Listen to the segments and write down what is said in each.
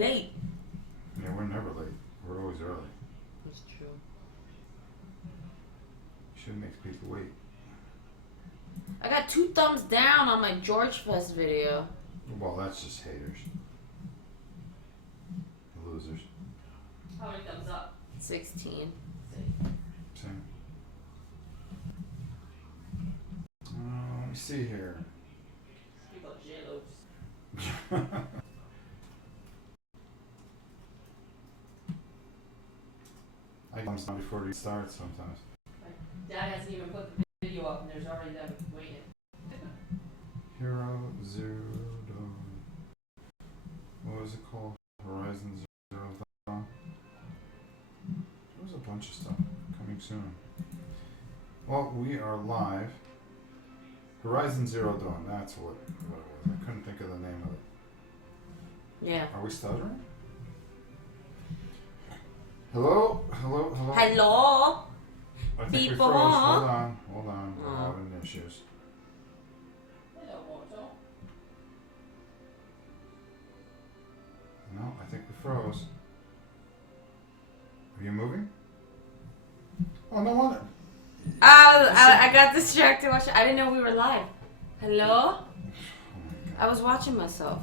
late. Yeah, we're never late. We're always early. That's true. Shouldn't make people wait. I got 2 thumbs down on my George Fest video. Well, that's just haters. Losers. How many thumbs up? 16. Same. Let me see here. People J-Los. I comes down before it starts sometimes. Dad hasn't even put the video up and there's already them waiting. Hero Zero Dawn. What was it called? Horizon Zero Dawn. There was a bunch of stuff coming soon. Well, we are live. Horizon Zero Dawn. That's what it was. I couldn't think of the name of it. Yeah. Are we stuttering? Hello? Hello? Hello? Hello? I think we People. froze. Hold on. We're Oh. having issues. No, I think we froze. Are you moving? Oh, no wonder. I got distracted watching. I didn't know we were live. Hello? Oh my I God. was watching myself.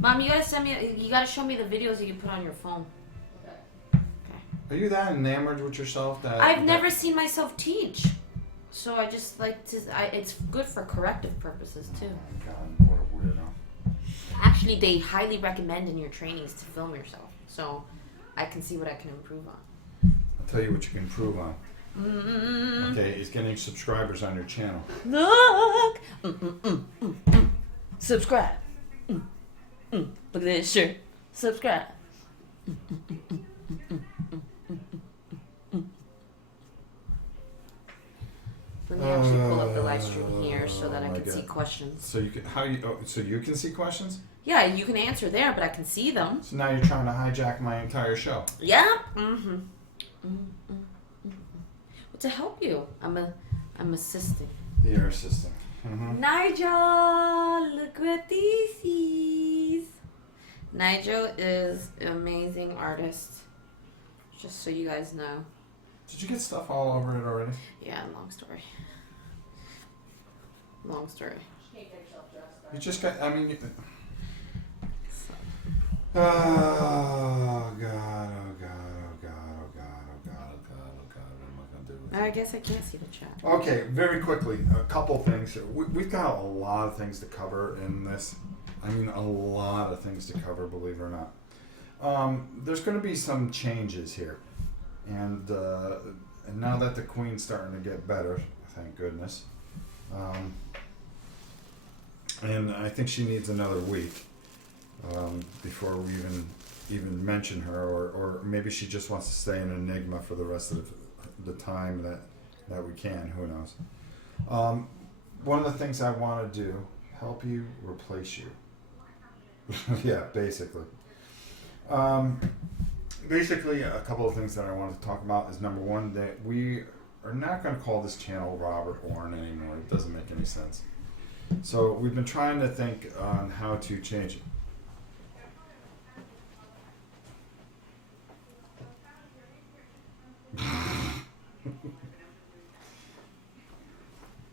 Mom, you gotta send me. You gotta show me the videos you put on your phone. Are you that enamored with yourself that I've never seen myself teach, so I just like to. It's good for corrective purposes too. Oh my God, what a weirdo. Actually, they highly recommend in your trainings to film yourself, so I can see what I can improve on. I'll tell you what you can improve on. Okay, it's getting subscribers on your channel. Look, subscribe. Look at this shirt. Subscribe. Let me actually pull up the live stream here so that I can see questions. So you can so you can see questions? Yeah, you can answer there, but I can see them. So now you're trying to hijack my entire show. Yeah. Well, to help you, I'm assisting. You're assisting. Nigel, look what this is. Nigel is an amazing artist. Just so you guys know. Did you get stuff all over it already? Yeah, long story. Long story. You just got, I mean, oh God, oh God, oh God, oh God, oh God, oh God, oh God, oh God, what am I going to do with I guess I can't see the chat. Okay, very quickly, a couple things. We've got a lot of things to cover in this. I mean, a lot of things to cover, believe it or not. There's going to be some changes here. And now that the Queen's starting to get better, thank goodness. And I think she needs another week before we even mention her, or maybe she just wants to stay an enigma for the rest of the time that we can. Who knows? One of the things I want to do, help you replace you. Yeah, basically. Basically, a couple of things that I wanted to talk about is number one, that we are not going to call this channel Robert Warren anymore. It doesn't make any sense. So we've been trying to think on how to change it.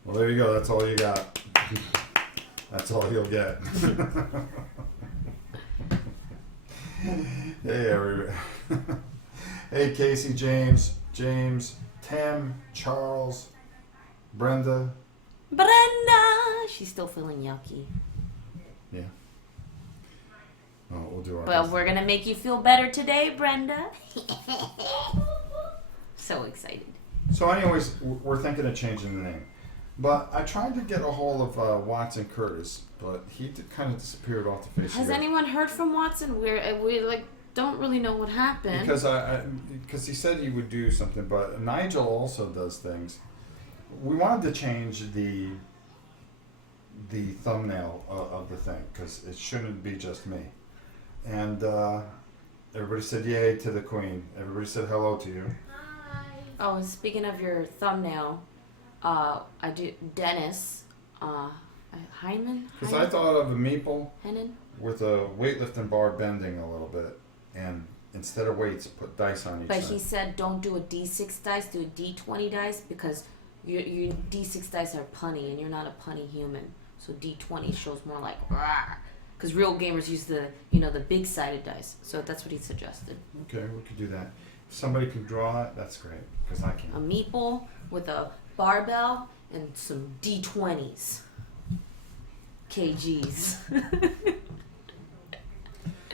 Well, there you go. That's all you got. That's all you'll get. Hey, everybody. Hey, Casey, James, Tim, Charles, Brenda. She's still feeling yucky. Yeah. Oh, we'll do our But best. we're going to make you feel better today, Brenda. So excited. So anyways, we're thinking of changing the name. But I tried to get a hold of Watson Curtis, but he kind of disappeared off the face of Has the earth. anyone heard from Watson? We like don't really know what happened. Because he said he would do something, but Nigel also does things. We wanted to change the thumbnail of the thing because it shouldn't be just me. And everybody said yay to the Queen. Everybody said hello to you. Hi. Oh, speaking of your thumbnail, Dennis Hyman? Because I thought of a meeple Hennen? with a weightlifting bar bending a little bit, and instead of weights, put dice on each But side. he said don't do a D6 dice, do a D20 dice because your D6 dice are punny and you're not a punny human. So D20 shows more like because real gamers use the the big sided dice. So that's what he suggested. Okay, we could do that. If somebody can draw that, that's great, because I can't. A meeple with a barbell and some D20s. KGs.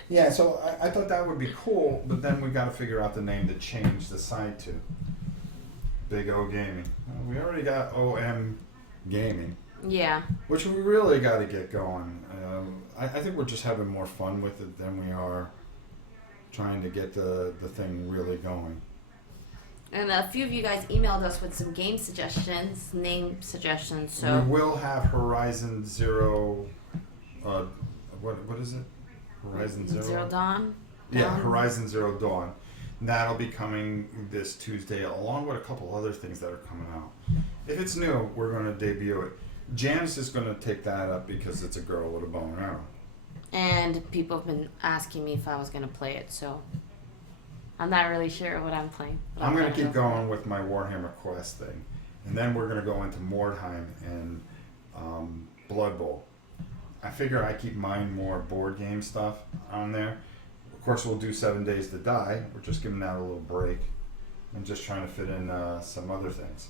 Yeah, so I thought that would be cool, but then we got to figure out the name to change the side to. Big O Gaming. Well, we already got OM Gaming, Yeah. which we really got to get going. I think we're just having more fun with it than we are trying to get the thing really going. And a few of you guys emailed us with some game suggestions, name suggestions. So We will have Horizon Zero. What is it? Horizon Zero. Zero Dawn. Yeah, Dawn? Horizon Zero Dawn. And that'll be coming this Tuesday, along with a couple other things that are coming out. If it's new, we're going to debut it. Janice is going to take that up because it's a girl with a bow and arrow. And people have been asking me if I was gonna play it, so I'm not really sure what I'm playing. But I'm going to gonna keep go for going with my Warhammer Quest thing. And then we're going to go into Mordheim and Blood Bowl. I figure I keep mine more board game stuff on there. Of course, we'll do 7 Days to Die. We're just giving that a little break and just trying to fit in some other things.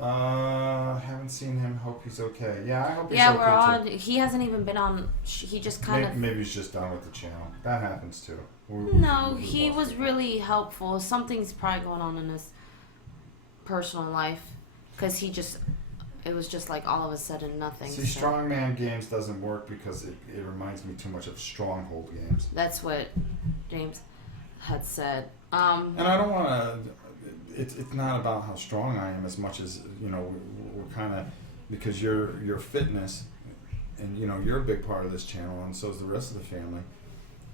Haven't seen him. Hope he's okay. Yeah, I hope it. he's Yeah, okay we're too. on. He hasn't even been on. He just kind of. Maybe he's just done with the channel. That happens too. No, he was really helpful. Something's probably going on in his personal life, because it was just like all of a sudden nothing. See, Strongman games doesn't work because it reminds me too much of Stronghold games. That's what James had said. And I don't want to. It's not about how strong I am as much as we're kind of, because your fitness, and you're a big part of this channel, and so is the rest of the family.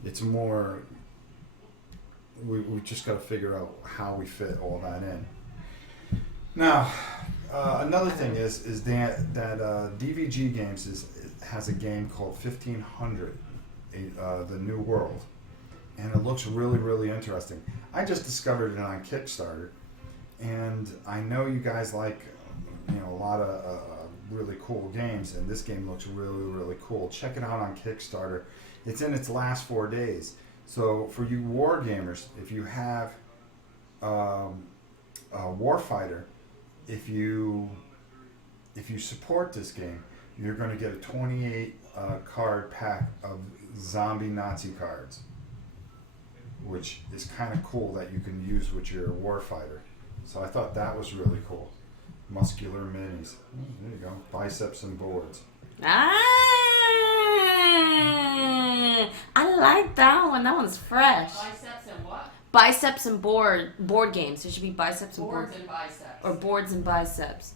It's more. We just got to figure out how we fit all that in. Now, another thing is that DVG Games has a game called 1500, the New World, and it looks really, really interesting. I just discovered it on Kickstarter, and I know you guys like a lot of really cool games, and this game looks really, really cool. Check it out on Kickstarter. It's in its last 4 days. So for you war gamers, if you have a Warfighter, if you support this game, you're going to get a 28 card pack of zombie Nazi cards, which is kind of cool that you can use with your Warfighter. So I thought that was really cool. Muscular minis. There you go. Biceps and boards. I like that one. That one's fresh. Biceps and what? Biceps and board games. It should be biceps and Boards and biceps. or boards and biceps.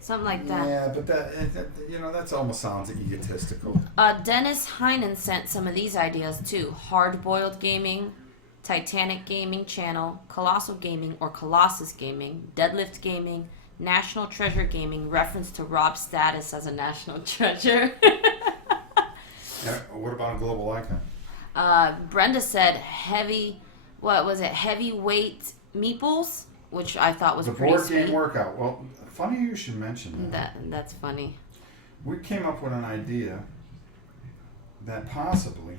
Something like that. Yeah, but that almost sounds egotistical. Dennis Heinen sent some of these ideas too. Hard Boiled Gaming, Titanic Gaming Channel, Colossal Gaming or Colossus Gaming, Deadlift Gaming, National Treasure Gaming, reference to Rob's status as a national treasure. Yeah, what about a global icon? Brenda said heavyweight meeples, which I thought was The pretty board sweet. game workout. Well, funny you should mention that. That's funny. We came up with an idea that possibly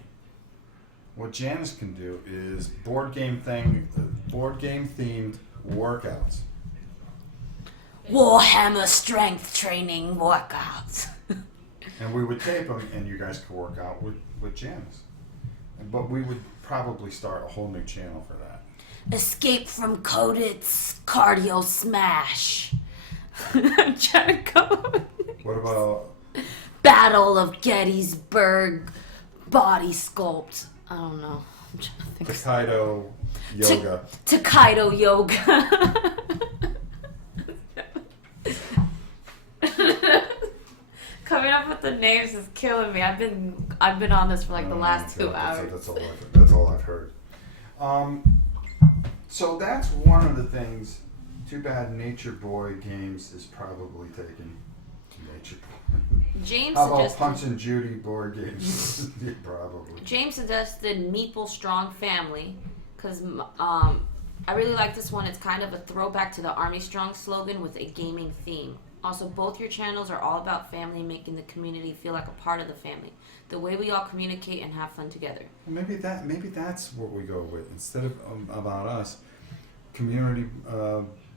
what Janice can do is board game themed workouts. Warhammer strength training workouts. And we would tape them, and you guys could work out with Janice. But we would probably start a whole new channel for that. Escape from Codit's cardio smash. I'm trying to go. What about Battle of Gettysburg body sculpt. I don't know. I'm trying to think. Taekwondo yoga? Taekwondo yoga. Coming up with the names is killing me. I've been on this for like the last 2 hours. That's all I've heard. So that's one of the things. Too bad Nature Boy Games is probably taken. Nature Boy. James How about suggested Punch and Judy board games? Yeah, probably. James suggested Meeple Strong Family because I really like this one. It's kind of a throwback to the Army Strong slogan with a gaming theme. Also, both your channels are all about family, making the community feel like a part of the family. The way we all communicate and have fun together. Maybe that's what we go with instead of about us. Community,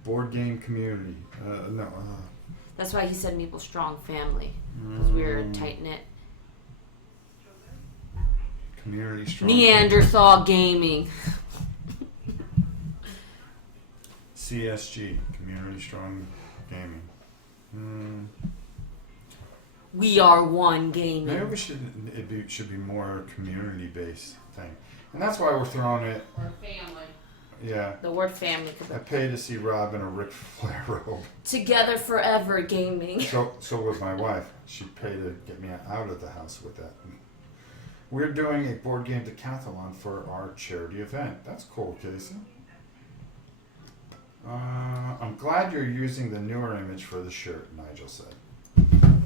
board game community. No. That's why he said Meeple Strong Family, because we're tight knit. Community strong. Neanderthal Gaming. CSG, Community Strong Gaming. We are one gaming. Maybe we should be more community based thing, and that's why we're throwing it. Or family. Yeah. The word family. I paid to see Rob in a Ric Flair robe. Together forever gaming. So was my wife. She paid to get me out of the house with that. We're doing a board game decathlon for our charity event. That's cool, Casey. I'm glad you're using the newer image for the shirt, Nigel said.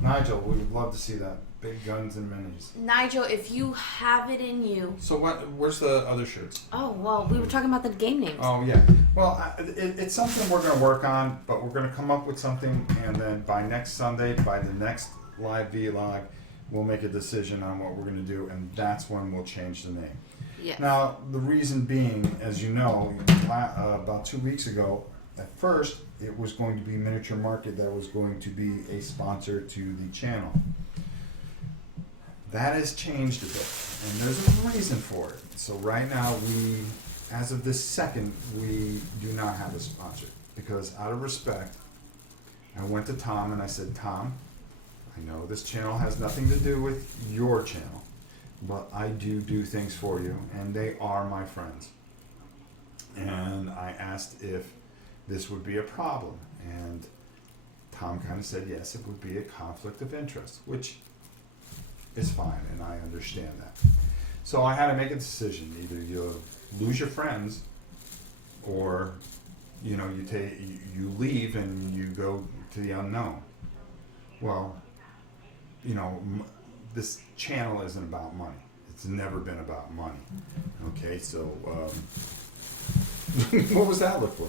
Nigel, we would love to see that. Big guns and minis. Nigel, if you have it in you. So where's the other shirts? Oh, well, we were talking about the game names. Oh, yeah. Well, it's something we're going to work on, but we're going to come up with something, and then by next Sunday, by the next live vlog, we'll make a decision on what we're going to do, and that's when we'll change the name. Yes. Now, the reason being, as you know, about 2 weeks ago, at first, it was going to be Miniature Market that was going to be a sponsor to the channel. That has changed a bit, and there's a reason for it. So right now, as of this second, we do not have a sponsor, because out of respect, I went to Tom and I said, Tom, I know this channel has nothing to do with your channel, but I do things for you, and they are my friends. And I asked if this would be a problem, and Tom kind of said yes, it would be a conflict of interest, which is fine, and I understand that. So I had to make a decision: either you lose your friends, or you leave and you go to the unknown. Well, this channel isn't about money. It's never been about money. Okay, so what was that look for?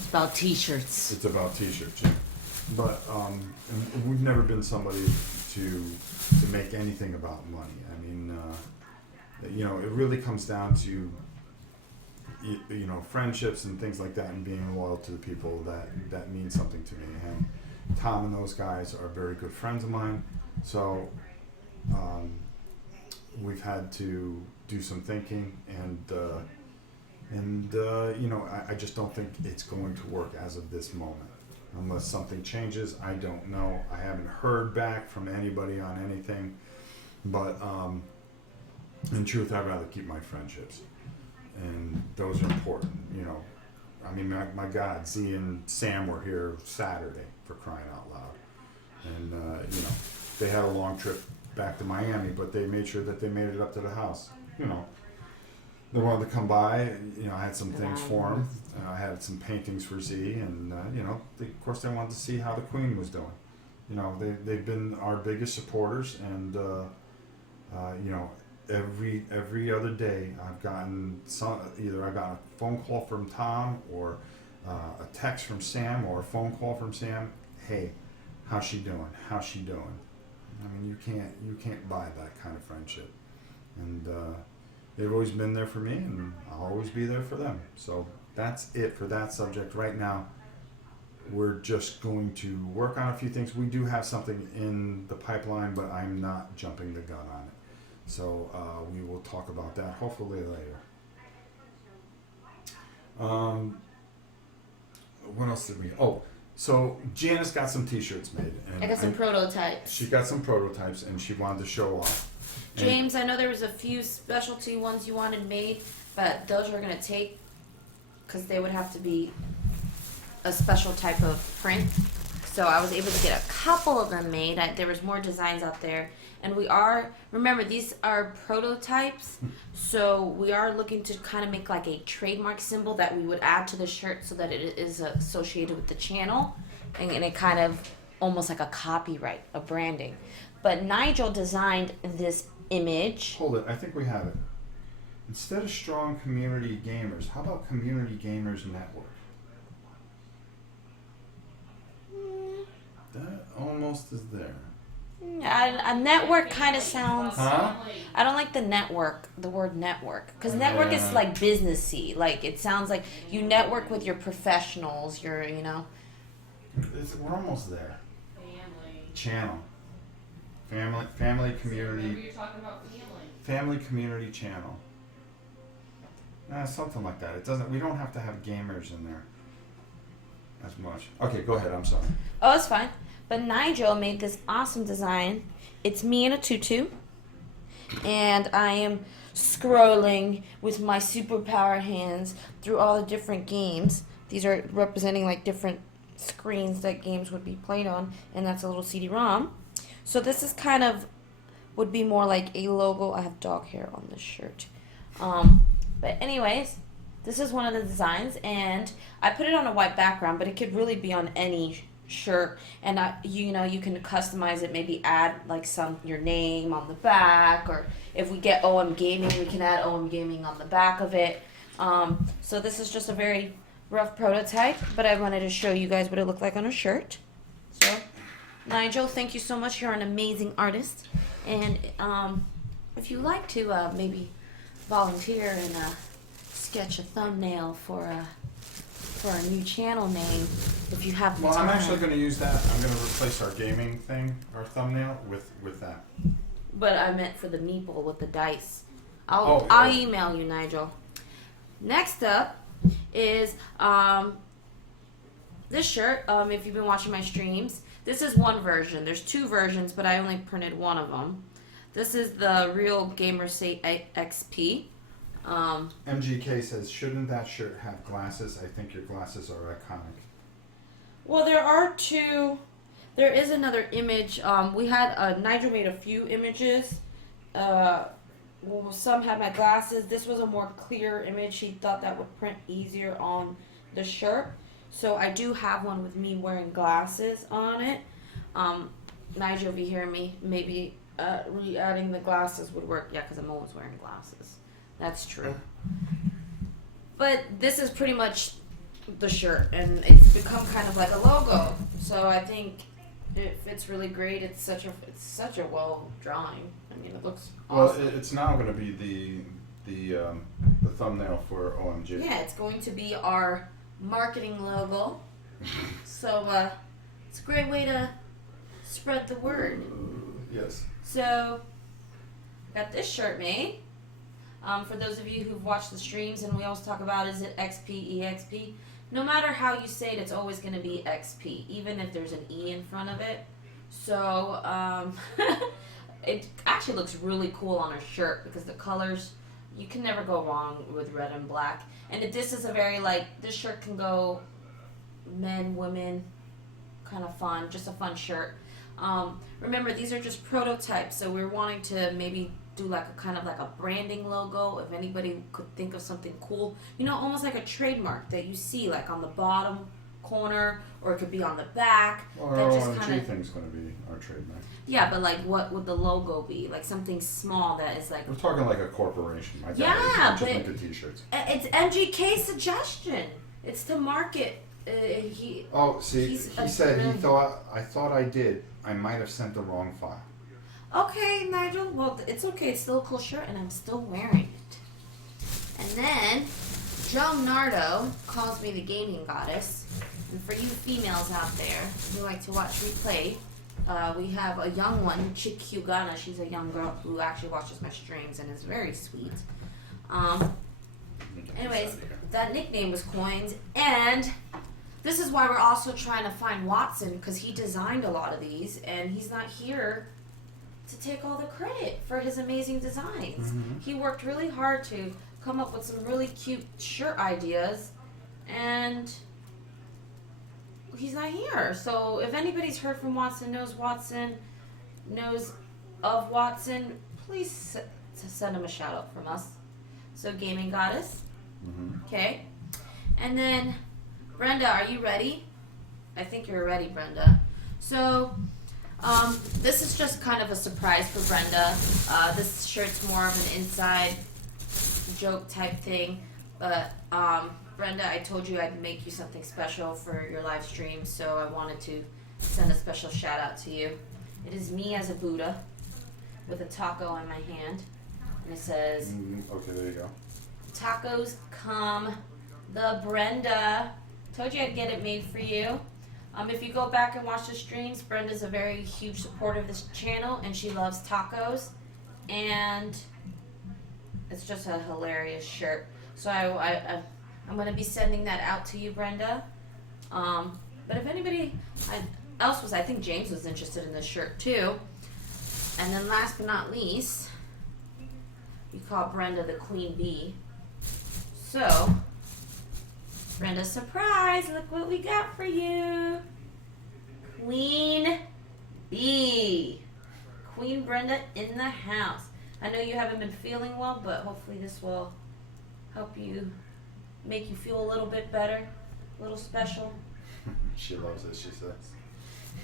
It's about t-shirts. It's about t-shirts, yeah. But and we've never been somebody to make anything about money. I mean, it really comes down to friendships and things like that, and being loyal to the people that mean something to me. And Tom and those guys are very good friends of mine, so we've had to do some thinking, and I just don't think it's going to work as of this moment. Unless something changes, I don't know. I haven't heard back from anybody on anything, but in truth, I'd rather keep my friendships, and those are important. I mean, my God, Z and Sam were here Saturday, for crying out loud, and they had a long trip back to Miami, but they made sure that they made it up to the house. They wanted to come by. I had some things for them. I had some paintings for Z, and of course they wanted to see how the Queen was doing. They've been our biggest supporters, and every other day I've gotten either I got a phone call from Tom, or a text from Sam, or a phone call from Sam. Hey, how's she doing? How's she doing? I mean, you can't buy that kind of friendship, and they've always been there for me, and I'll always be there for them. So that's it for that subject. Right now, we're just going to work on a few things. We do have something in the pipeline, but I'm not jumping the gun on it. So we will talk about that hopefully later. What else did we... Oh, so Janice got some t-shirts made. And I got some prototypes. She got some prototypes, and she wanted to show off. James, I know there was a few specialty ones you wanted made, but those are going to take, because they would have to be a special type of print. So I was able to get a couple of them made. There was more designs out there. And remember, these are prototypes, so we are looking to kind of make like a trademark symbol that we would add to the shirt so that it is associated with the channel. And it kind of almost like a copyright, a branding. But Nigel designed this image. Hold it. I think we have it. Instead of strong community gamers, how about community gamers network? That almost is there. A network kind of sounds. Huh? I don't like the word network, because network is like businessy. Like it sounds like you network with your professionals. We're almost there. Channel. Family community. You're talking about Family community channel. Something like that. It doesn't. We don't have to have gamers in there as much. Okay, go ahead. I'm sorry. Oh, it's fine. But Nigel made this awesome design. It's me in a tutu, and I am scrolling with my superpower hands through all the different games. These are representing like different screens that games would be played on, and that's a little CD-ROM. So this is kind of would be more like a logo. I have dog hair on this shirt. But anyways, this is one of the designs, and I put it on a white background, but it could really be on any shirt. And you can customize it, maybe add like your name on the back, or if we get OM Gaming, we can add OM Gaming on the back of it. So this is just a very rough prototype, but I wanted to show you guys what it looked like on a shirt. So Nigel, thank you so much. You're an amazing artist, and if you like to maybe volunteer and sketch a thumbnail for a new channel name, if you have the Well, time. I'm actually going to use that. I'm going to replace our gaming thing, our thumbnail, with that. But I meant for the meeple with the dice. Oh, I'll yeah. email you, Nigel. Next up is this shirt. If you've been watching my streams, this is one version. There's two versions, but I only printed one of them. This is the Real Gamer Say XP. MGK says, shouldn't that shirt have glasses? I think your glasses are iconic. Well, there are two. There is another image. We had Nigel made a few images. Some had my glasses. This was a more clear image. He thought that would print easier on the shirt. So I do have one with me wearing glasses on it. Nigel, if you hear me, maybe re-adding the glasses would work. Yeah, because I'm always wearing glasses. That's true. But this is pretty much the shirt, and it's become kind of like a logo. So I think it fits really great. It's such a well drawing. I mean, it looks awesome. Well, it's now going to be the thumbnail for OMG. Yeah, it's going to be our marketing logo. So it's a great way to spread the word. Yes. So got this shirt made. For those of you who've watched the streams, and we always talk about, is it XP, EXP? No matter how you say it, it's always going to be XP, even if there's an E in front of it. So it actually looks really cool on a shirt, because the colors, you can never go wrong with red and black. And this is a very, this shirt can go men, women, kind of fun, just a fun shirt. Remember, these are just prototypes, so we're wanting to maybe do a kind of a branding logo. If anybody could think of something cool, almost like a trademark that you see on the bottom corner, or it could be on the back. Well, that our just OMG thing's going to be our trademark. Yeah, but what would the logo be? Something small that is We're talking like a corporation. I yeah, just but make the t-shirts. It's MGK's suggestion. It's to market. He said he thought I did. I might have sent the wrong file. Okay, Nigel. Well, it's okay. It's still a cool shirt, and I'm still wearing it. And then, Joe Nardo calls me the gaming goddess. And for you females out there who like to watch me play, we have a young one, Chick Hugana. She's a young girl who actually watches my streams and is very sweet. Anyways, that nickname was coined, and this is why we're also trying to find Watson, because he designed a lot of these, and he's not here to take all the credit for his amazing designs. Mm-hmm. He worked really hard to come up with some really cute shirt ideas, and he's not here. So if anybody's heard from Watson, knows of Watson, please send him a shout out from us. So Gaming Goddess. Mm-hmm. Okay. And then Brenda, are you ready? I think you're ready, Brenda. So, this is just kind of a surprise for Brenda. This shirt's more of an inside joke type thing, but Brenda, I told you I'd make you something special for your live stream, so I wanted to send a special shout out to you. It is me as a Buddha with a taco in my hand, and it says, okay, there you go. "Tacos come the Brenda." Told you I'd get it made for you. If you go back and watch the streams, Brenda's a very huge supporter of this channel, and she loves tacos, and it's just a hilarious shirt. So I'm going to be sending that out to you, Brenda. But if anybody else was, I think James was interested in this shirt too. And then last but not least, we call Brenda the Queen Bee. So, Brenda, surprise, look what we got for you. Queen Bee. Queen Brenda in the house. I know you haven't been feeling well, but hopefully this will help you, make you feel a little bit better, a little special. She loves it, she says.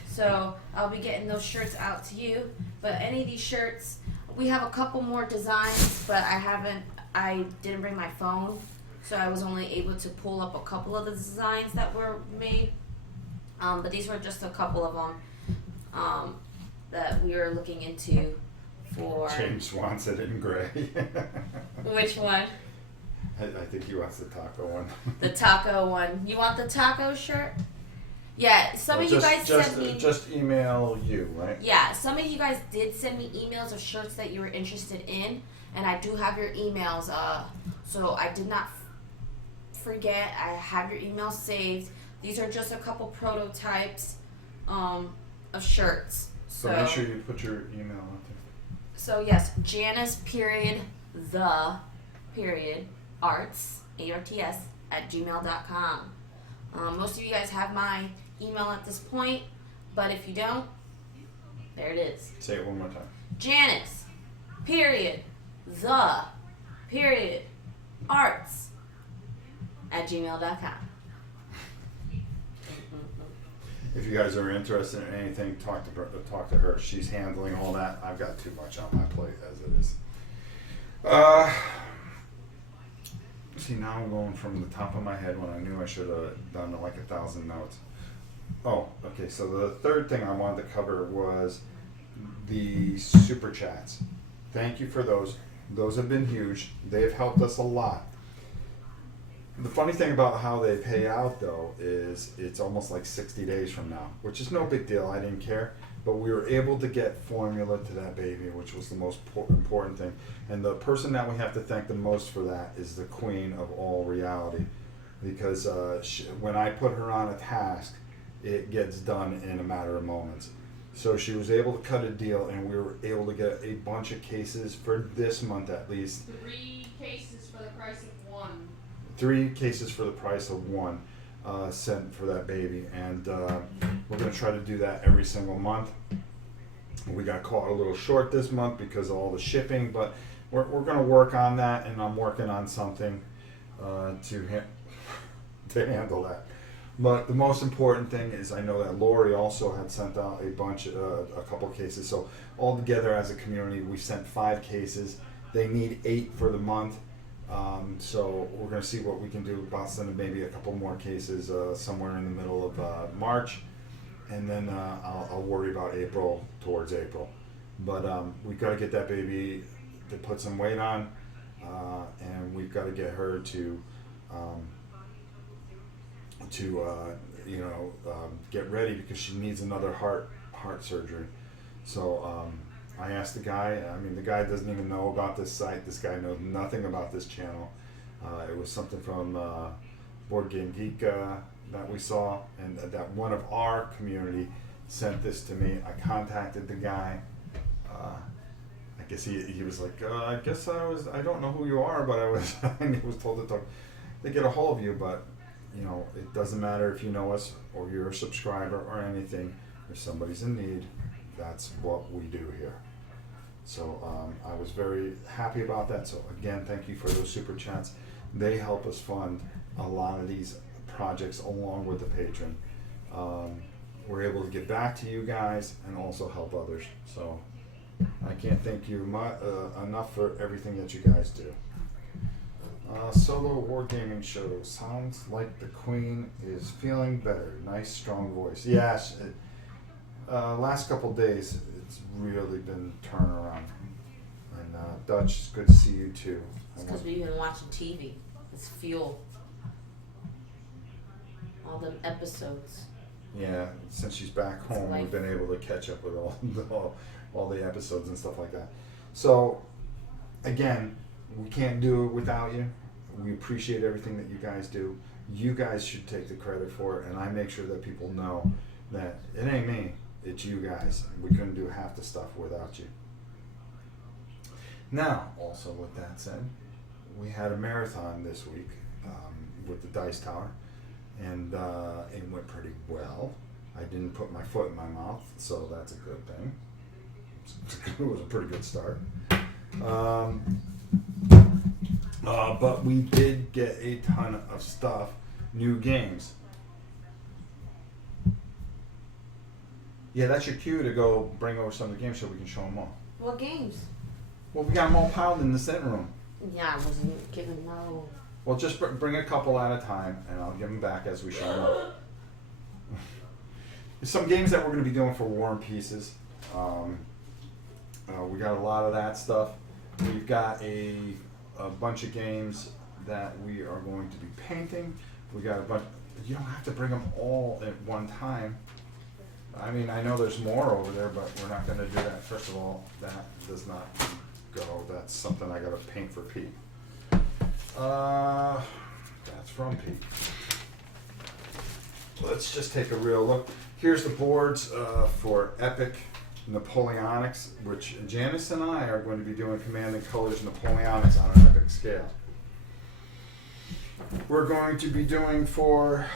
So I'll be getting those shirts out to you. But any of these shirts, we have a couple more designs, but I didn't bring my phone, so I was only able to pull up a couple of the designs that were made. But these were just a couple of them that we were looking into for. James wants it in gray. Which one? I think he wants the taco one. The taco one. You want the taco shirt? Yeah, some of you guys sent me. Just email you, right? Yeah, some of you guys did send me emails of shirts that you were interested in, and I do have your emails. So I did not forget. I have your emails saved. These are just a couple prototypes of shirts. So make sure you put your email out there. So yes, Janice arts @gmail.com. Most of you guys have my email at this point, but if you don't, there it is. Say it one more time. Janice arts @gmail.com. If you guys are interested in anything, talk to her. She's handling all that. I've got too much on my plate as it is. See, now I'm going from the top of my head when I knew I should have done like 1,000 notes. Oh, okay. So the third thing I wanted to cover was the super chats. Thank you for those. Those have been huge. They've helped us a lot. The funny thing about how they pay out, though, is it's almost like 60 days from now, which is no big deal. I didn't care. But we were able to get formula to that baby, which was the most important thing. And the person that we have to thank the most for that is the queen of all reality. Because when I put her on a task, it gets done in a matter of moments. So she was able to cut a deal, and we were able to get a bunch of cases for this month at least. 3 cases for the price of 1. 3 cases for the price of 1 sent for that baby, and we're going to try to do that every single month. We got caught a little short this month because of all the shipping, but we're going to work on that, and I'm working on something to handle that. But the most important thing is I know that Lori also had sent out a couple cases. So all together as a community, we sent 5 cases. They need 8 for the month. So we're going to see what we can do about sending maybe a couple more cases somewhere in the middle of March. And then I'll worry about April, towards April. But we've got to get that baby to put some weight on. And we've got to get her to get ready because she needs another heart surgery. So I asked the guy. I mean, the guy doesn't even know about this site. This guy knows nothing about this channel. It was something from Board Game Geek that we saw, and that one of our community sent this to me. I contacted the guy. I guess he was like, I don't know who you are, but I was told to get a hold of you, but it doesn't matter if you know us or you're a subscriber or anything. If somebody's in need, that's what we do here. So I was very happy about that. So again, thank you for those super chats. They help us fund a lot of these projects along with the patron. we're able to get back to you guys and also help others. So I can't thank you enough for everything that you guys do. Solo wargaming show. Sounds like the Queen is feeling better. Nice, strong voice. Yes. Last couple days, it's really been turning around. And Dutch, it's good to see you too. It's because we've been watching TV. It's fuel. All them episodes. Yeah, since she's back home, we've been able to catch up with all the episodes and stuff like that. So, again, we can't do it without you. We appreciate everything that you guys do. You guys should take the credit for it, and I make sure that people know that it ain't me, it's you guys. We couldn't do half the stuff without you. Now, also with that said, we had a marathon this week with the Dice Tower, and it went pretty well. I didn't put my foot in my mouth, so that's a good thing. It was a pretty good start. But we did get a ton of stuff, new games. Yeah, that's your cue to go bring over some of the games so we can show them all. What games? Well, we got them all piled in the sitting room. Yeah, I wasn't given no. Well, just bring a couple at a time, and I'll give them back as we show them up. Some games that we're going to be doing for War and Pieces. We got a lot of that stuff. We've got a bunch of games that we are going to be painting. We got a bunch. You don't have to bring them all at one time. I mean, I know there's more over there, but we're not going to do that. First of all, that does not go. That's something I got to paint for Pete. That's from Pete. Let's just take a real look. Here's the boards for Epic Napoleonics, which Janice and I are going to be doing Command and Colors Napoleonics on an epic scale. We're going to be doing for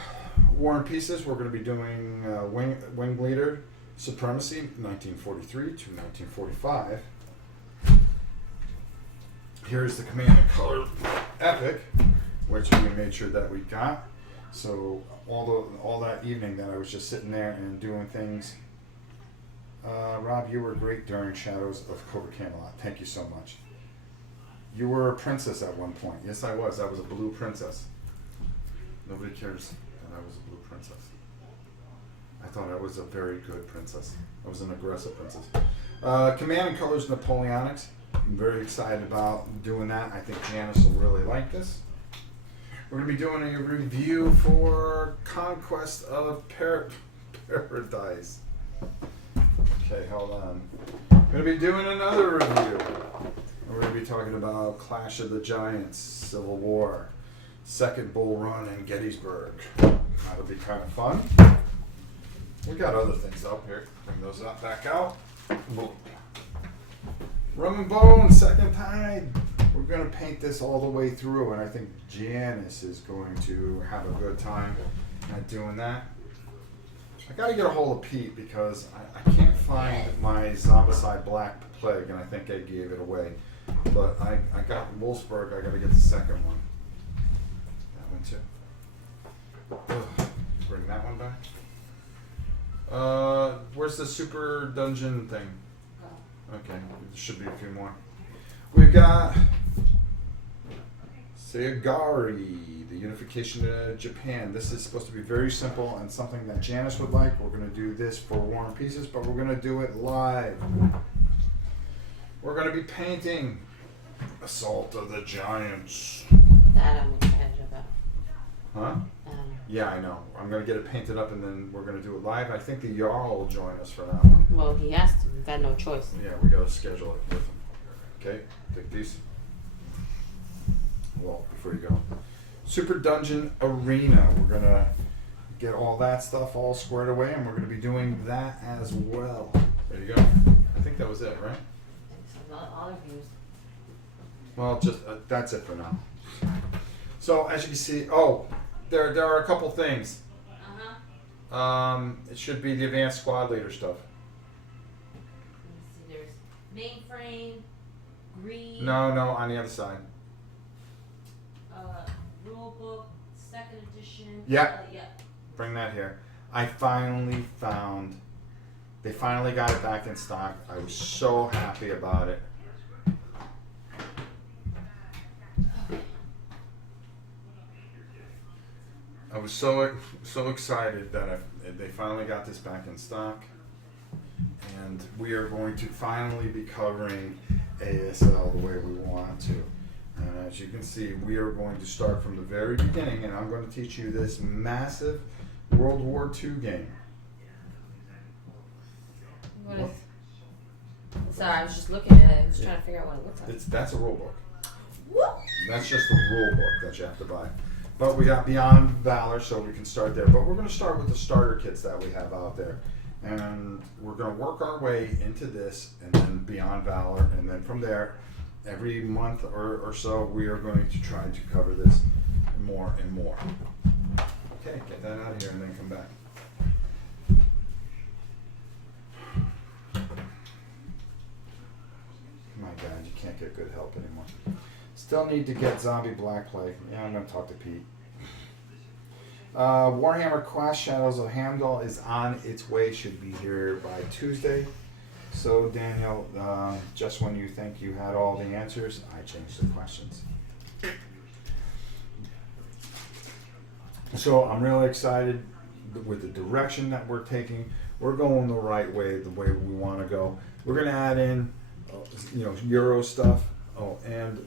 War and Pieces, we're going to be doing Wing Leader Supremacy, 1943 to 1945. Here's the Command and Color Epic, which we made sure that we got. So all that evening that I was just sitting there and doing things. Rob, you were great during Shadows of Cobra Camelot. Thank you so much. You were a princess at one point. Yes, I was. I was a blue princess. Nobody cares that I was a blue princess. I thought I was a very good princess. I was an aggressive princess. Command and Colors Napoleonics. I'm very excited about doing that. I think Janice will really like this. We're going to be doing a review for Conquest of Paradise. Okay, hold on. We're going to be doing another review. We're going to be talking about Clash of the Giants, Civil War, Second Bull Run, and Gettysburg. That'll be kind of fun. We got other things up here. Bring those up back out. Boom. Rum and Bone, Second Tide. We're going to paint this all the way through, and I think Janice is going to have a good time at doing that. I got to get a hold of Pete because I can't find my Zombicide Black Plague, and I think I gave it away. But I got Wolfsburg. I got to get the second one. That one too. Ugh. Bring that one back. Where's the Super Dungeon thing? Okay, there should be a few more. We've got Sayagari, the unification of Japan. This is supposed to be very simple and something that Janice would like. We're going to do this for War and Pieces, but we're going to do it live. We're going to be painting Assault of the Giants. That I'm excited about. Huh? Yeah, I know. I'm going to get it painted up and then we're going to do it live. I think the Jarl will join us for that one. Well, he has to. We've got no choice. Yeah, we got to schedule it with him. Okay, take these. Well, before you go. Super Dungeon Arena. We're going to get all that stuff all squared away and we're going to be doing that as well. There you go. I think that was it, right? All reviews. Well, just that's it for now. So, as you can see, there are a couple things. It should be the advanced squad leader stuff. Let me see. There's mainframe, green. No, on the other side. Rule book, second edition. Yeah. Yeah. Bring that here. They finally got it back in stock. I was so happy about it. I was so excited that they finally got this back in stock, and we are going to finally be covering ASL the way we want to. And as you can see, we are going to start from the very beginning, and I'm going to teach you this massive World War II game. What is? Sorry, I was just looking at it. I was trying to figure out what it looks like. That's a rule book. Whoop. That's just the rule book that you have to buy. But we got Beyond Valor, so we can start there. But we're going to start with the starter kits that we have out there. And we're going to work our way into this, and then Beyond Valor. And then from there, every month or so, we are going to try to cover this more and more. Okay, get that out of here and then come back. My God, you can't get good help anymore. Still need to get Zombie Black Plague. Yeah, I'm going to talk to Pete. Warhammer Quest Shadows of Hamdall is on its way. Should be here by Tuesday. So, Daniel, just when you think you had all the answers, I changed the questions. So, I'm really excited with the direction that we're taking. We're going the right way, the way we want to go. We're going to add in, Euro stuff. Oh, and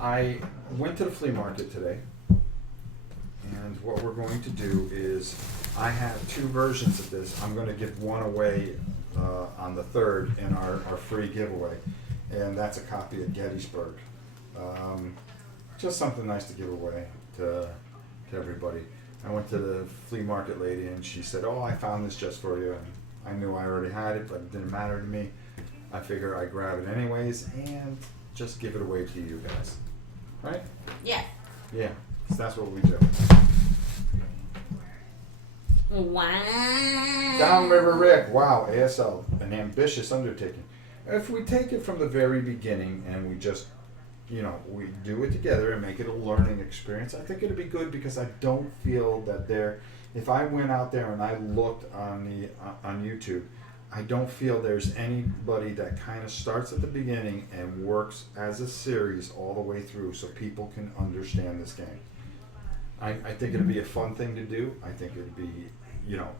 I went to the flea market today, and what we're going to do is I have 2 versions of this. I'm going to give one away on the 3rd in our free giveaway, and that's a copy of Gettysburg. Just something nice to give away to everybody. I went to the flea market lady, and she said, "Oh, I found this just for you." And I knew I already had it, but it didn't matter to me. I figure I'd grab it anyways and just give it away to you guys. Right? Yeah. Yeah, so that's what we do. Wow. Downriver Rick, wow, ASL, an ambitious undertaking. If we take it from the very beginning and we just, we do it together and make it a learning experience, I think it'd be good, because I don't feel that if I went out there and I looked on YouTube, I don't feel there's anybody that kind of starts at the beginning and works as a series all the way through so people can understand this game. I think it'd be a fun thing to do. I think it'd be,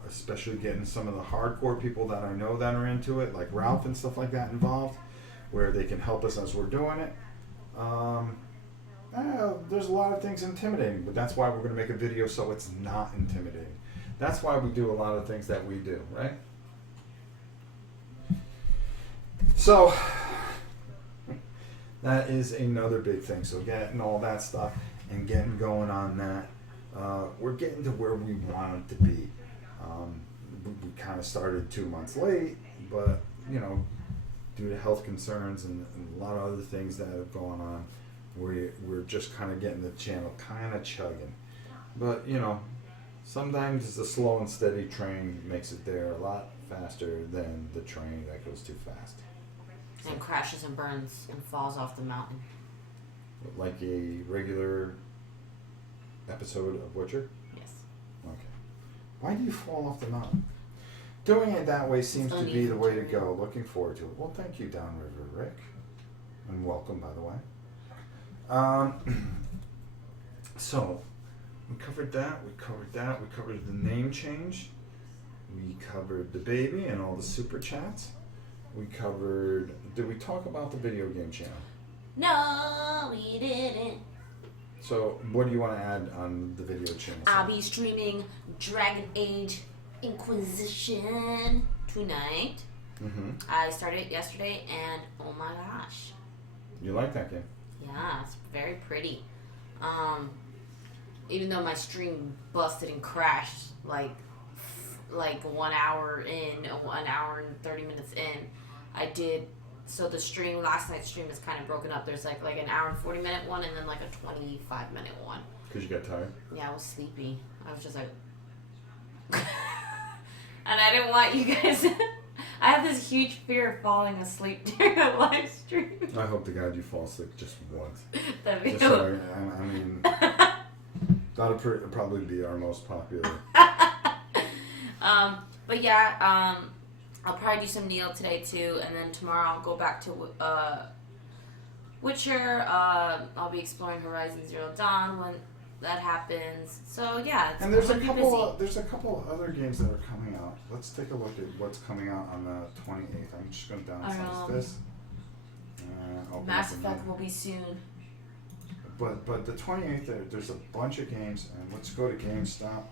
especially getting some of the hardcore people that I know that are into it, like Ralph and stuff like that, involved, where they can help us as we're doing it. There's a lot of things intimidating, but that's why we're going to make a video so it's not intimidating. That's why we do a lot of things that we do, right? So, that is another big thing. So getting all that stuff and getting going on that, we're getting to where we want it to be. We kind of started 2 months late, but, due to health concerns and a lot of other things that have gone on, we're just kind of getting the channel kind of chugging. But, sometimes the slow and steady train makes it there a lot faster than the train that goes too fast. And crashes and burns and falls off the mountain. Like a regular episode of Witcher? Yes. Okay. Why do you fall off the mountain? Doing it that way seems to be the way to go. Looking forward to it. Well, thank you, Downriver Rick. And welcome, by the way. So, we covered that. We covered the name change. We covered the baby and all the super chats. We covered... Did we talk about the video game channel? No, we didn't. So, what do you want to add on the video channel? I'll be streaming Dragon Age Inquisition tonight. Mm-hmm. I started it yesterday, and oh my gosh. You like that game? Yeah, it's very pretty. Even though my stream busted and crashed like 1 hour in, 1 hour and 30 minutes in, I did. So the stream, last night's stream is kind of broken up. There's like an hour and 40 minute one, and then like a 25 minute one. Because you got tired? Yeah, I was sleepy. I was just like, and I didn't want you guys. I have this huge fear of falling asleep during a live stream. I hope to God you fall asleep just once. That'd be Just so I mean, that'll probably be our most popular. But yeah, I'll probably do some Neil today too, and then tomorrow I'll go back to Witcher. I'll be exploring Horizon Zero Dawn when that happens. So yeah, And there's a I'm gonna be couple. busy. There's a couple of other games that are coming out. Let's take a look at what's coming out on the 28th. I'm just going to downsize this. Open Mass up the Effect new- will be soon. But the 28th, there's a bunch of games, and let's go to GameStop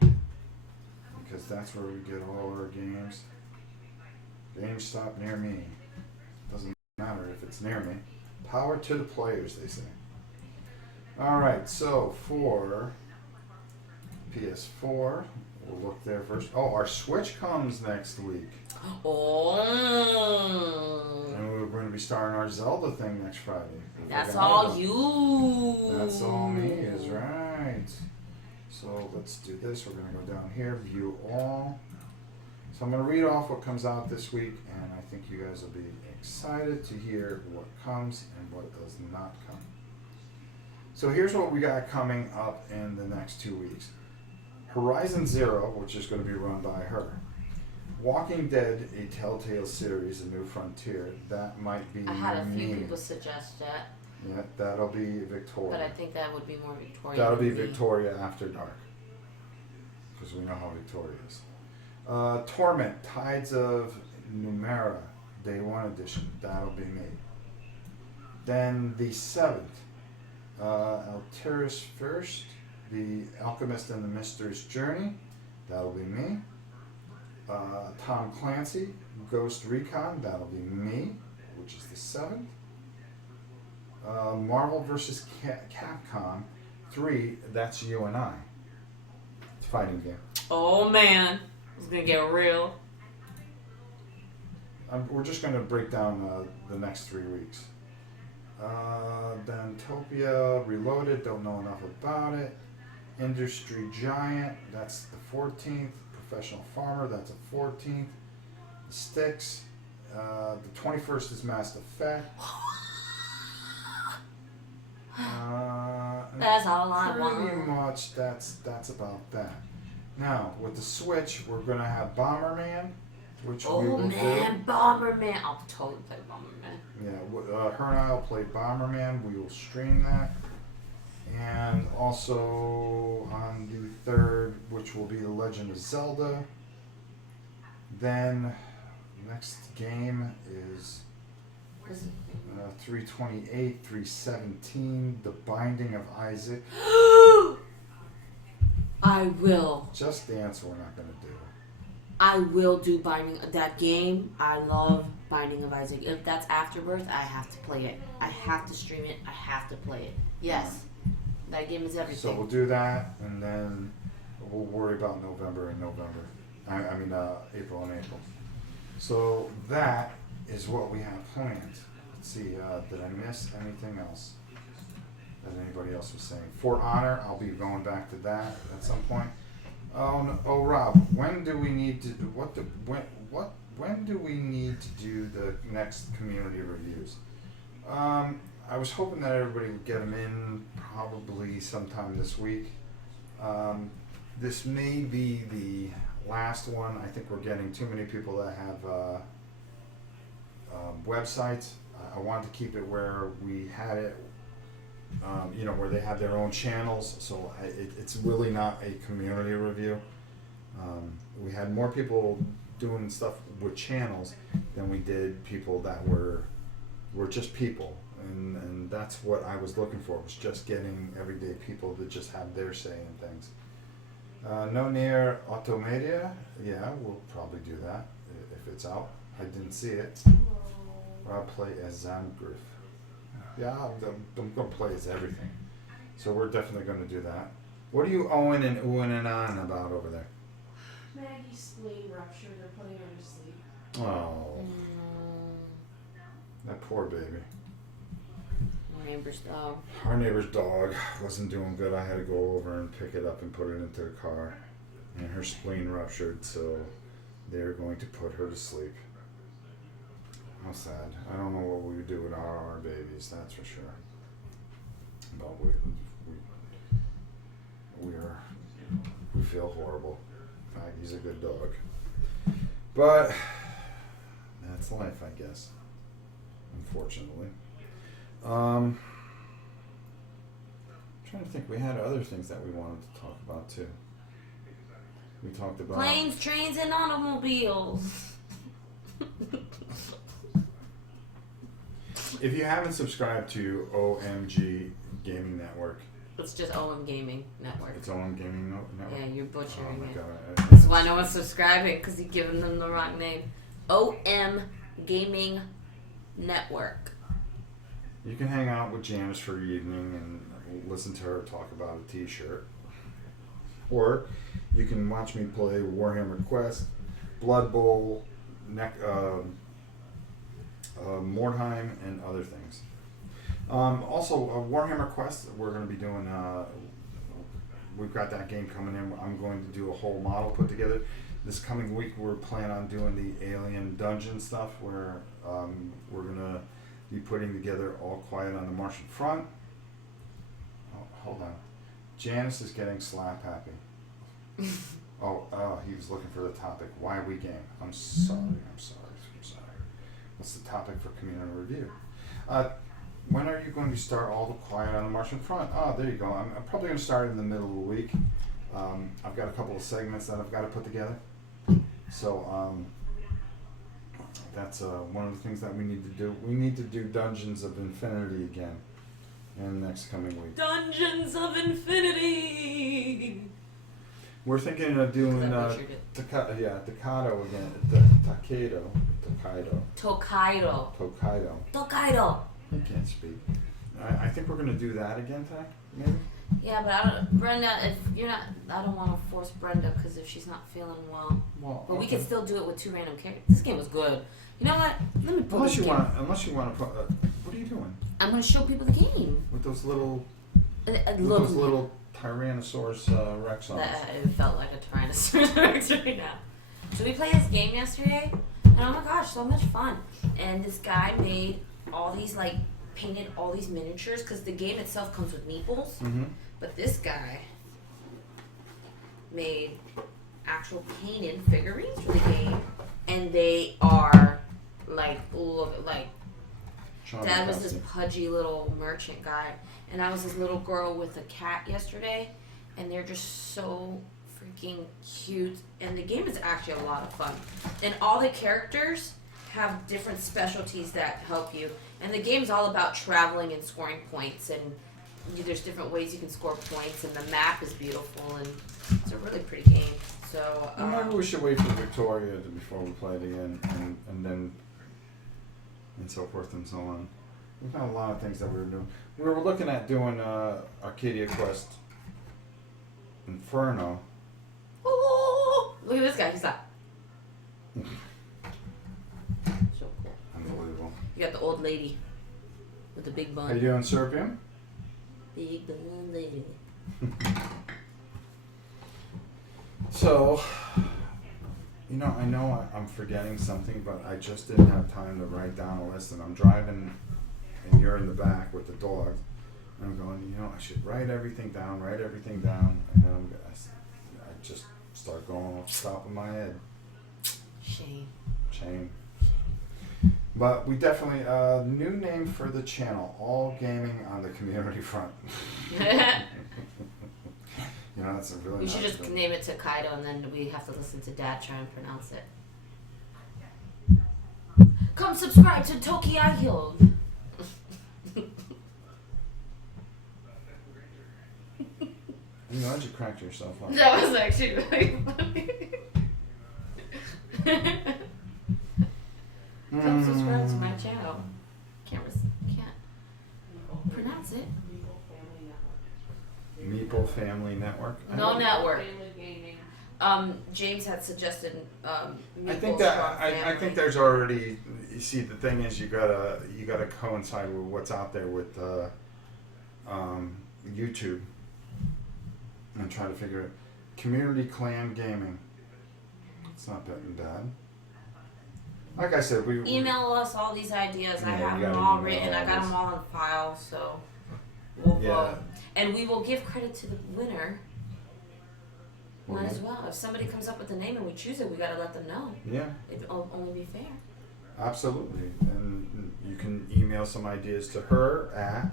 because that's where we get all our games. GameStop near me. Doesn't matter if it's near me. Power to the players, they say. All right, so for PS4, we'll look there first. Oh, our Switch comes next week. Oh, And we're going to be starting our Zelda thing next Friday. that's all you. That's all me is right. So let's do this. We're going to go down here, view all. So I'm going to read off what comes out this week, and I think you guys will be excited to hear what comes and what does not come. So here's what we got coming up in the next 2 weeks. Horizon Zero, which is going to be run by her. Walking Dead, a Telltale series, A New Frontier. That might be I had a few me. people suggest that, Yeah, that'll be Victoria. but I think that would be more Victoria. That'll be than me. Victoria After Dark. Because we know how Victoria is. Torment, Tides of Numera, Day 1 edition. That'll be me. Then the 7th, Alteris First, The Alchemist and the Mister's Journey. That'll be me. Tom Clancy, Ghost Recon. That'll be me, which is the 7th. Marvel vs. Capcom 3, that's you and I. It's a fighting game. Oh man, it's gonna get real. We're just going to break down the next 3 weeks. Then Topia Reloaded, don't know enough about it. Industry Giant, that's the 14th. Professional Farmer, that's the 14th. Sticks, the 21st is Mass Effect. That's all I Pretty want. much that's about that. Now, with the Switch, we're going to have Bomberman, which we Oh will man, Bomberman! I'll totally play Bomberman. do. Yeah, her and I will play Bomberman. We will stream that. And also on the 3rd, which will be The Legend of Zelda. Then, next game is 328, 317, The Binding of Isaac. I will. Just Dance we're not going to do. I will do Binding that game. I love Binding of Isaac. If that's Afterbirth, I have to play it. I have to stream it. I have to play it. Yes. That game is everything. So we'll do that, and then we'll worry about November and November. April and April. So that is what we have planned. Let's see, did I miss anything else that anybody else was saying? For Honor, I'll be going back to that at some point. Oh, Rob, when do we need to do when do we need to do the next community reviews? I was hoping that everybody would get them in probably sometime this week. This may be the last one. I think we're getting too many people that have websites. I wanted to keep it where we had it, where they have their own channels. So it's really not a community review. We had more people doing stuff with channels than we did people that were just people. And that's what I was looking for, was just getting everyday people to just have their say in things. No Near Automadia, yeah, we'll probably do that if it's out. I didn't see it. I'll play as Zamgriff. Yeah, I'm going to play as everything. So we're definitely going to do that. What are you owing and oohing and on about over there? Maggie's spleen ruptured. They're putting her to sleep. Oh, that poor baby. My neighbor's dog. Our neighbor's dog wasn't doing good. I had to go over and pick it up and put it into the car. And her spleen ruptured, so they're going to put her to sleep. How sad. I don't know what we would do with our babies, that's for sure. But we feel horrible. In fact, He's a good dog. But that's life, I guess. Unfortunately. I'm trying to think. We had other things that we wanted to talk about too. We talked about Planes, trains, and automobiles. If you haven't subscribed to OMG Gaming Network, It's just OM Gaming Network. it's OM Gaming Network. Yeah, you're Oh butchering my it. god. That's why no one's subscribing, because you're giving them the wrong name. OM Gaming Network. You can hang out with Janice for the evening and listen to her talk about a t-shirt. Or you can watch me play Warhammer Quest, Blood Bowl, Mordheim, and other things. Also, Warhammer Quest, we're going to be doing, we've got that game coming in. I'm going to do a whole model put together. This coming week, we're planning on doing the Alien Dungeon stuff, where we're going to be putting together All Quiet on the Martian Front. Oh, hold on. Janice is getting slap happy. Oh, he was looking for the topic. Why we game? I'm sorry. What's the topic for community review? When are you going to start All the Quiet on the Martian Front? Oh, there you go. I'm probably going to start in the middle of the week. I've got a couple of segments that I've got to put together. So that's one of the things that we need to do. We need to do Dungeons of Infinity again in the next coming week. Dungeons of Infinity! We're thinking of doing Because Tokaido again. Tokaido. Tokaido! I can't speak. I think we're going to do that again today, maybe? Yeah, but Brenda, if you're not, I don't want to force Brenda, because if she's not feeling well. Well, But we okay. can still do it with 2 random characters. This game was good. You know what? Let me put Unless this you game. want to put. What are you doing I'm going to show people the game. with those little Look, little Tyrannosaurus Rex on? it felt like a Tyrannosaurus Rex right now. So we played this game yesterday, and oh my gosh, so much fun. And this guy made all these, painted all these miniatures, because the game itself comes with meeples. Mm-hmm. But this guy made actual painted figurines for the game, and they are Dad was this pudgy little merchant guy, and I was this little girl with a cat yesterday, and they're just so freaking cute. And the game is actually a lot of fun, and all the characters have different specialties that help you. And the game's all about traveling and scoring points, and there's different ways you can score points, and the map is beautiful, and it's a really pretty game. So Maybe we should wait for Victoria before we play it again, and then and so forth and so on. We've got a lot of things that we were doing. We were looking at doing Arcadia Quest Inferno. oh, look at this guy. He's like so cool. Unbelievable. You got the old lady with the big How you bun. doing, Serbian? Big bun lady. So, I know I'm forgetting something, but I just didn't have time to write down a list, and I'm driving, and you're in the back with the dogs. And I'm going, I should write everything down, and then I just start going off the top of my head. Shame. But we definitely, new name for the channel, All Gaming on the Community Front. That's a really We should nice just thing. name it to Kaido, and then we have to listen to Dad try and pronounce it. Come subscribe to Tokyo. I'm glad you cracked yourself up. That was actually really funny. Come subscribe to my channel. Can't pronounce it. Meeple Family Network. No network. Family gaming. James had suggested. I Meeple think Strong I Family. think there's already. You see, the thing is, you gotta coincide with what's out there with YouTube, and try to figure it. Community Clan Gaming. It's not bad. Like I said, we Email us all these ideas. I Yeah, have you them gotta all email written. all I got this. them all on file, so we'll Yeah. vote. And we will give credit to the winner. Might as well. If somebody comes up with a name and we choose it, we gotta let them know. Yeah, It'll only be fair. absolutely. And you can email some ideas to her at.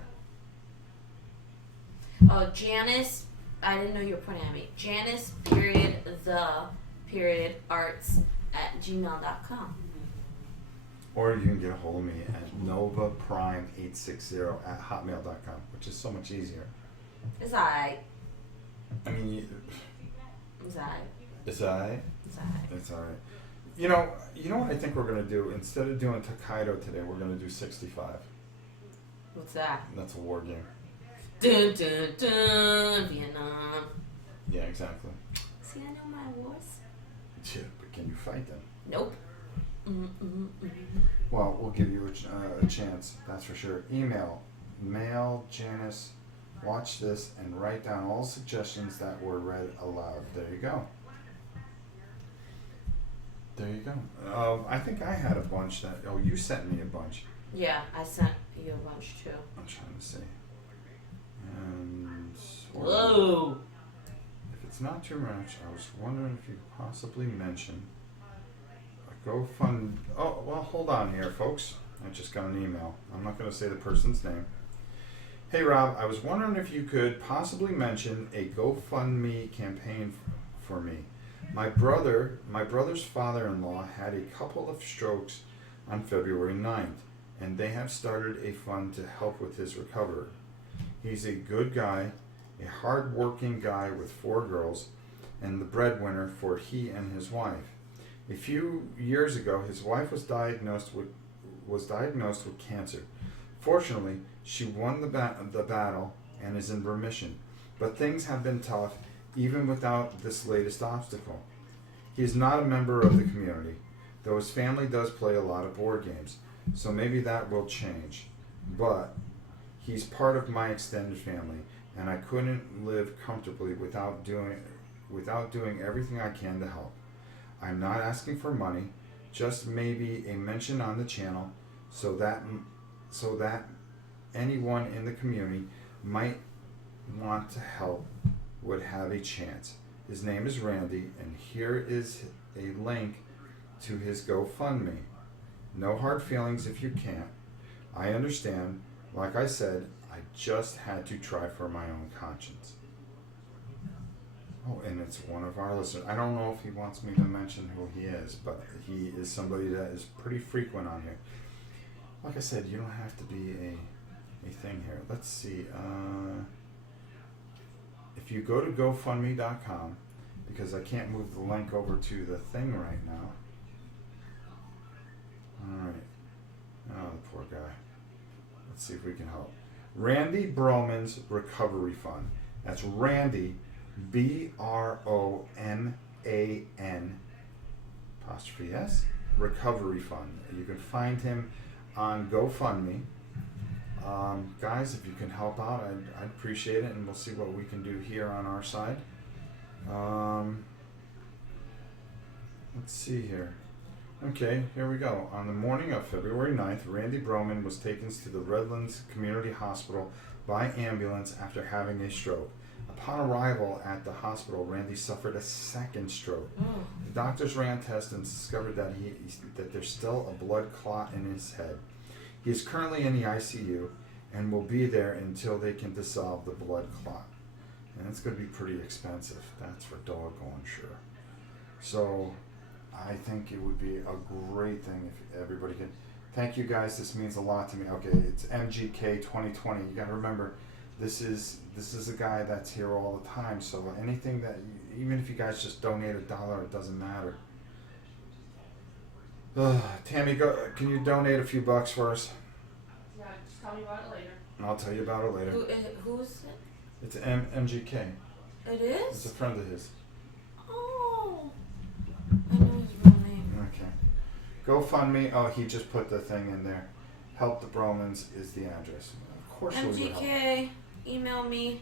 Oh, Janice. I didn't know you were pointing at me. Janice _the_arts@gmail.com. Or you can get a hold of me at novaprime860@hotmail.com, which is so much easier. It's alright. I mean, It's alright. it's alright. It's alright. It's alright. You know what I think we're gonna do? Instead of doing Takedo today, we're gonna do 65. What's that? That's a war game. Dun dun dun. Vietnam. Yeah, exactly. See, I know my wars. Yeah, but can you fight them? Nope. Well, we'll give you a chance, that's for sure. Email, mail, Janice, watch this, and write down all suggestions that were read aloud. There you go. There you go. I think I had a bunch that. Oh, you sent me a bunch. Yeah, I sent you a bunch too. I'm trying to see. And. Whoa. If it's not too much, I was wondering if you could possibly mention a GoFundMe. Oh, well, hold on here, folks. I just got an email. I'm not going to say the person's name. Hey, Rob, I was wondering if you could possibly mention a GoFundMe campaign for me. My brother's father-in-law had a couple of strokes on February 9th, and they have started a fund to help with his recovery. He's a good guy, a hard-working guy with 4 girls, and the breadwinner for he and his wife. A few years ago, his wife was diagnosed with cancer. Fortunately, she won the battle and is in remission, but things have been tough even without this latest obstacle. He is not a member of the community, though his family does play a lot of board games, so maybe that will change. But he's part of my extended family, and I couldn't live comfortably without doing everything I can to help. I'm not asking for money, just maybe a mention on the channel so that anyone in the community might want to help would have a chance. His name is Randy, and here is a link to his GoFundMe. No hard feelings if you can't. I understand. Like I said, I just had to try for my own conscience. Oh, and it's one of our listeners. I don't know if he wants me to mention who he is, but he is somebody that is pretty frequent on here. Like I said, you don't have to be a thing here. Let's see. If you go to GoFundMe.com, because I can't move the link over to the thing right now. Alright. Oh, the poor guy. Let's see if we can help. Randy Broman's Recovery Fund. That's Randy, BROMAN, apostrophe S, Recovery Fund. You can find him on GoFundMe. Guys, if you can help out, I'd appreciate it, and we'll see what we can do here on our side. Let's see here. Okay, here we go. On the morning of February 9th, Randy Broman was taken to the Redlands Community Hospital by ambulance after having a stroke. Upon arrival at the hospital, Randy suffered a second stroke. The doctors ran tests and discovered that there's still a blood clot in his head. He is currently in the ICU and will be there until they can dissolve the blood clot. And it's going to be pretty expensive. That's for doggone sure. So I think it would be a great thing if everybody could. Thank you guys. This means a lot to me. Okay, it's MGK 2020. You got to remember, this is a guy that's here all the time. So anything that, even if you guys just donate $1, it doesn't matter. Tammy, can you donate a few bucks for us? Yeah, just tell me about it later. I'll tell you about it later. Who's it? It's MGK. It is? It's a friend of his. Oh. I know his real name. Okay. GoFundMe. Oh, he just put the thing in there. Help the Bromans is the address. Of course we would help. MGK, email me.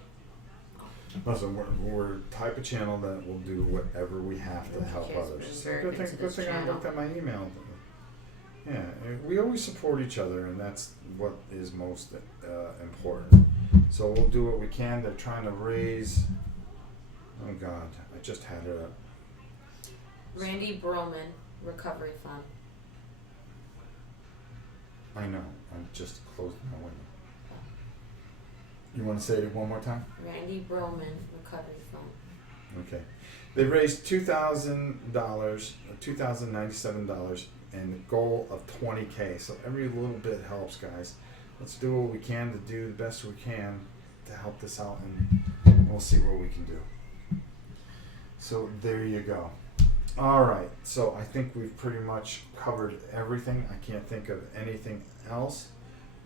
Listen, we're the type of channel that will do whatever we have to help MGK 's others. been very Good into thing this I channel. looked at my email. Yeah, we always support each other, and that's what is most important. So we'll do what we can. They're trying to raise Oh God, I just had it up. Randy Broman Recovery Fund. I know. I just closed my window. You want to say it one more time? Randy Broman Recovery Fund. Okay. They raised $2,000, $2,097, and the goal of $20K. So every little bit helps, guys. Let's do what we can to do the best we can to help this out, and we'll see what we can do. So there you go. All right. So I think we've pretty much covered everything. I can't think of anything else.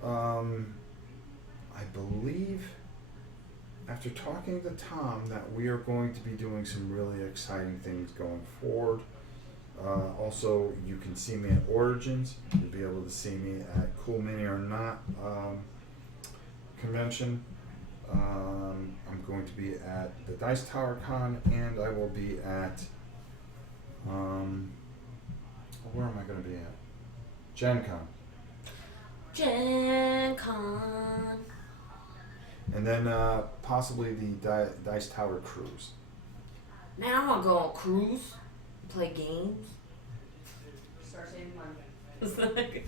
I believe, after talking to Tom, that we are going to be doing some really exciting things going forward. Also, you can see me at Origins. You'll be able to see me at Cool Mini or Not convention. I'm going to be at the Dice Tower Con, and I will be at, where am I going to be at? Gen Con. Gen Con. And then possibly the Dice Tower Cruise. Man, I want to go on a cruise, play games. Start saving money.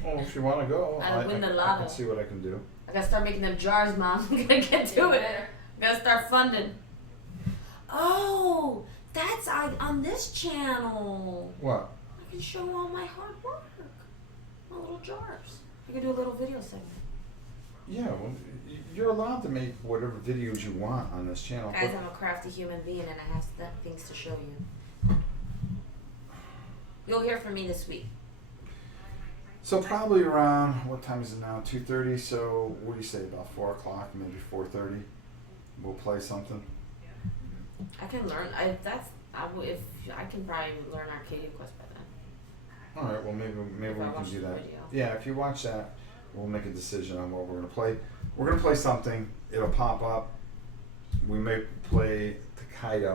Well, if you want to go, I win the I lotto. can see what I can do. I gotta start making them jars, Mom. I'm gonna get to it. Gotta start funding. Oh, that's on this channel. What? I can show all my hard work. My little jars. I can do a little video segment. Yeah, well, you're allowed to make whatever videos you want on this channel. Guys, but I'm a crafty human being and I have things to show you. You'll hear from me this week. so probably around, what time is it now? 2:30. So what do you say, about 4 o'clock, maybe 4:30? We'll play something. I can learn. If I can probably learn Arcadia Quest by then. All right. Well, maybe If we I can watch do the that. video. Yeah, if you watch that, we'll make a decision on what we're gonna play. We're gonna play something. It'll pop up. We may play Takedo I really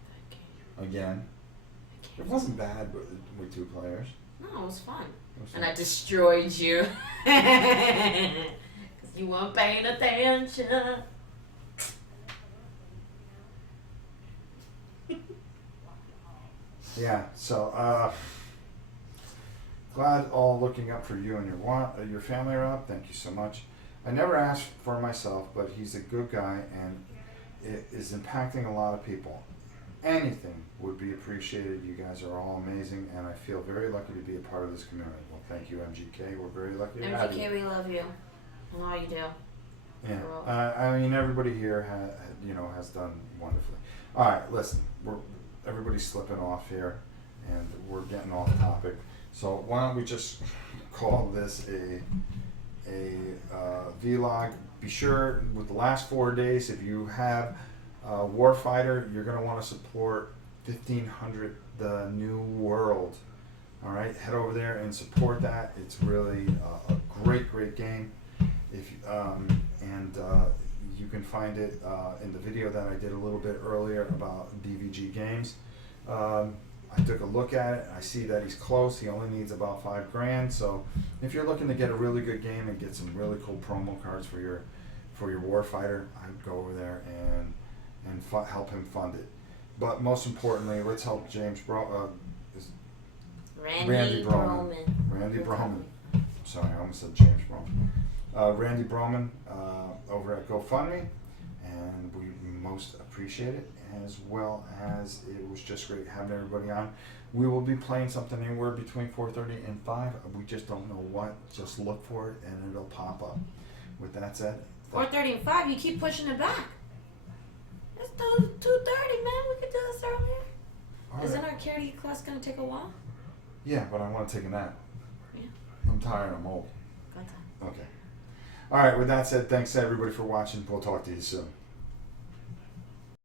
like that game. again. I It can't. wasn't bad with 2 players. No, it was fun. It was And fun. I destroyed you. Because you weren't paying attention. Yeah, so glad all looking up for you and your family, Rob. Thank you so much. I never asked for myself, but he's a good guy and it is impacting a lot of people. Anything would be appreciated. You guys are all amazing, and I feel very lucky to be a part of this community. Well, thank you, MGK. We're very lucky to have you. MGK, we love you. And all you do. Yeah, I mean, everybody here has done wonderfully. All right, listen, everybody's slipping off here, and we're getting off topic. So why don't we just call this a vlog? Be sure with the last 4 days, if you have a Warfighter, you're gonna want to support 1500 The New World. All right, head over there and support that. It's really a great game. If you can find it in the video that I did a little bit earlier about DVG games. I took a look at it. I see that he's close. He only needs about $5,000. So if you're looking to get a really good game and get some really cool promo cards for your Warfighter, I'd go over there and help him fund it. But most importantly, let's help Randy Broman. Randy Broman. Sorry, I almost said James Broman. Randy Broman over at GoFundMe, and we most appreciate it, as well as it was just great having everybody on. We will be playing something anywhere between 4:30 and 5. We just don't know what. Just look for it, and it'll pop up. With that said, 4:30 and 5, you keep pushing it back. It's 2:30, man. We could do this earlier. all Isn't right. our charity class going to take a while? Yeah, but I want to take a nap. Yeah. I'm tired. I'm old. Good time. Okay. All right. With that said, thanks to everybody for watching. We'll talk to you soon.